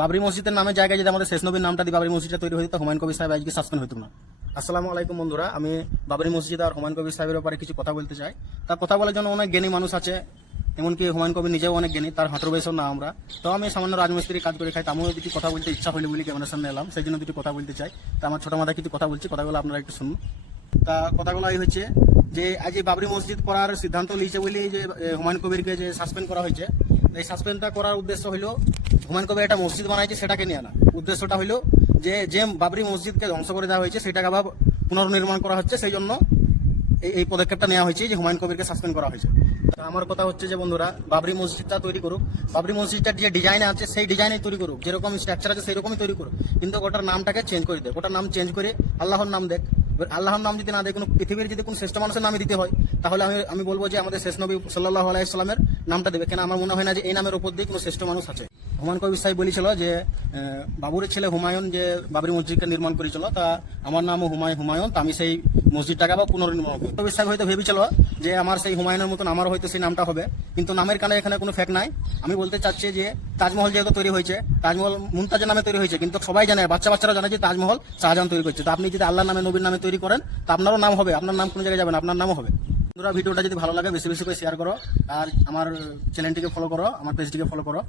বাবরি মসজিদের নামে জায়গায় যদি আমাদের শেষ নবীর নামটা দিয়ে বাবরি মসজিদটা তৈরি হতো, হুমায়ুন কবির সাহেব আজকে সাসপেন্ড হতো না। আসসালামু আলাইকুম বন্ধুরা, আমি বাবরি মসজিদ আর হুমায়ুন কবির সাহেবের ব্যাপারে কিছু কথা বলতে চাই। তার কথা বলার জন্য অনেক জ্ঞানী মানুষ আছে, এমনকি হুমায়ুন কবির নিজেও অনেক জ্ঞানী, তার হাতের বয়সও না আমরা। তো আমি সামান্য রাজমিস্ত্রি কাজ করে খাই, আমিও দুটি কথা বলতে ইচ্ছা হইলে বলি ক্যামেরার সামনে এলাম, সেই জন্য দুটি কথা বলতে চাই। তা আমার ছোট মাথায় কিছু কথা বলছি, কথাগুলো আপনারা একটু শুনুন। তা কথাগুলো এই হচ্ছে যে আজ এই বাবরি মসজিদ করার সিদ্ধান্ত নিয়েছে বলে যে হুমায়ুন কবিরকে যে সাসপেন্ড করা হয়েছে, এই সাসপেন্ডটা করার উদ্দেশ্য হলো হুমায়ুন কবির একটা মসজিদ বানাইছে সেটাকে নিয়ে আনা। উদ্দেশ্যটা হলো যে যে বাবরি মসজিদকে ধ্বংস করে দেওয়া হয়েছে সেটাকে আবার পুনর্নির্মাণ করা হচ্ছে, সেই জন্য এই পদক্ষেপটা নেওয়া হয়েছে যে হুমায়ুন কবিরকে সাসপেন্ড করা হয়েছে। তো আমার কথা হচ্ছে যে বন্ধুরা, বাবরি মসজিদটা তৈরি করুক, বাবরি মসজিদটার যে ডিজাইনে আছে সেই ডিজাইনে তৈরি করুক, যেরকম স্ট্রাকচার আছে সেই রকমই তৈরি করুক, কিন্তু ওটার নামটাকে চেঞ্জ করে দেয়, ওটার নাম চেঞ্জ করে আল্লাহর নাম দেখ। এবার আল্লাহর নাম যদি না দেয়, কোনো পৃথিবীর যদি কোনো শ্রেষ্ঠ মানুষের নামে দিতে হয়, তাহলে আমি বলবো যে আমাদের শেষ নবী সাল্লাল্লাহু আলাইহি সাল্লামের নামটা দেবে। কেন আমার মনে হয় না যে এই নামের উপর দিয়ে কোনো শ্রেষ্ঠ মানুষ আছে। হুমায়ুন কবির সাহেব বলেছিল যে বাবুরের ছেলে হুমায়ুন যে বাবরি মসজিদকে নির্মাণ করেছিল, তা আমার নামও হুমায়ুন, তা আমি সেই মসজিদটাকে আবার পুনর্নির্মাণ করব। কবির সাহেব হয়তো ভেবেছিল যে আমার সেই হুমায়ুনের মতন আমারও হয়তো সেই নামটা হবে, কিন্তু নামের কানে এখানে কোনো ফ্যাক্ট নাই। আমি বলতে চাচ্ছি যে তাজমহল যেহেতু তৈরি হয়েছে, তাজমহল মুমতাজের নামে তৈরি হয়েছে, কিন্তু সবাই জানে, বাচ্চারা জানে যে তাজমহল শাহজাহান তৈরি করছে। তো আপনি যদি আল্লাহর নামে নবীর নামে তৈরি করেন, তো আপনারও নাম হবে, আপনার নাম কোনো জায়গায় যাবে না, আপনার নামও হবে। বন্ধুরা, ভিডিওটা যদি ভালো লাগে বেশি বেশি করে শেয়ার করো, আর আমার চ্যানেলটিকে ফলো করো, আমার পেজটিকে ফলো করো।